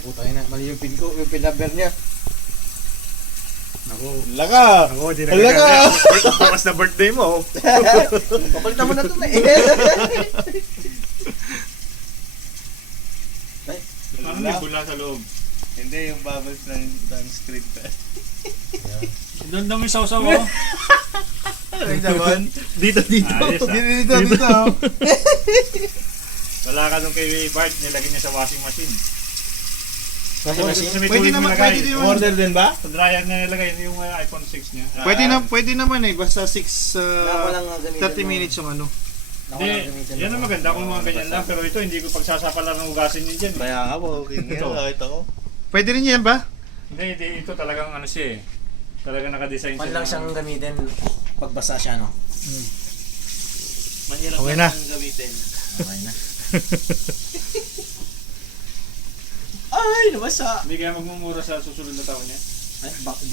Putay na, mali yung pin ko, yung pin number niya. Ako. Laka! Ako, di na Laka! bukas na birthday mo. Papalitan mo na ito na eh. Ano may bula sa loob? Hindi, yung bubbles ng screen test. Doon daw may sausaw oh. Ano naman? Dito. Ayos ah. Dito. Wala ka nung kay Bart, nilagay niya sa washing machine. Kasi Sa may Pwede tubig naman, nilagay. pwede naman. Order din ba? Sa dryer na nilagay yung iPhone 6 niya. Pwede naman eh, basta 6, Ako lang ang gamitin 30 mo. minutes yung ano. Ako lang Hindi, gamitin yan mo. ang maganda kung mga ganyan lang. Pero ito, hindi ko pagsasapalan ng hugasin yun dyan. Kaya nga po, okay nga, Ito. kahit ako. Pwede rin yan ba? Hindi, ito talagang ano siya eh. Talagang nakadesign Man siya. lang siyang gamitin pagbasa siya, no? Mahirap okay na. Gamitin. Okay na. Ay, nabasa! Hindi kaya magmumura sa susunod na taon niya. Ay,